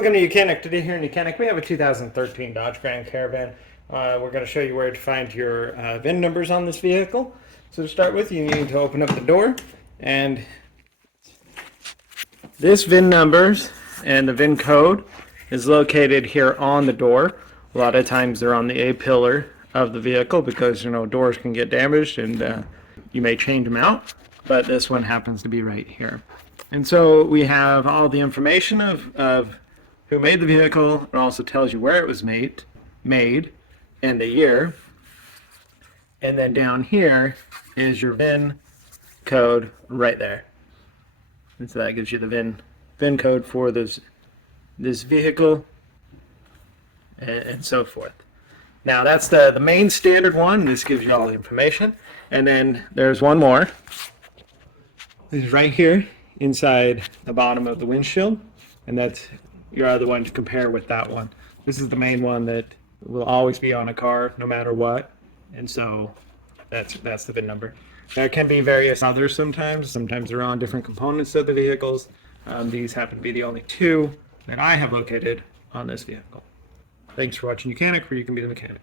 Welcome to YOUCANIC. Today here in YOUCANIC we have a 2013 Dodge Grand Caravan. We're going to show you where to find your VIN numbers on this vehicle. So to start with, you need to open up the door, and this VIN numbers and the VIN code is located here on the door. A lot of times they're on the A-pillar of the vehicle because doors can get damaged and you may change them out, but this one happens to be right here. And so we have all the information of who made the vehicle. It also tells you where it was made, and the year. And then down here is your VIN code right there. And so that gives you the VIN code for this vehicle and so forth. Now that's the main standard one. This gives you all the information. And then there's one more. This is right here inside the bottom of the windshield, and that's your other one to compare with that one. This is the main one that will always be on a car no matter what, and so that's the VIN number. There can be various others sometimes they're on different components of the vehicles. These happen to be the only two that I have located on this vehicle. Thanks for watching YOUCANIC, where you can be the mechanic.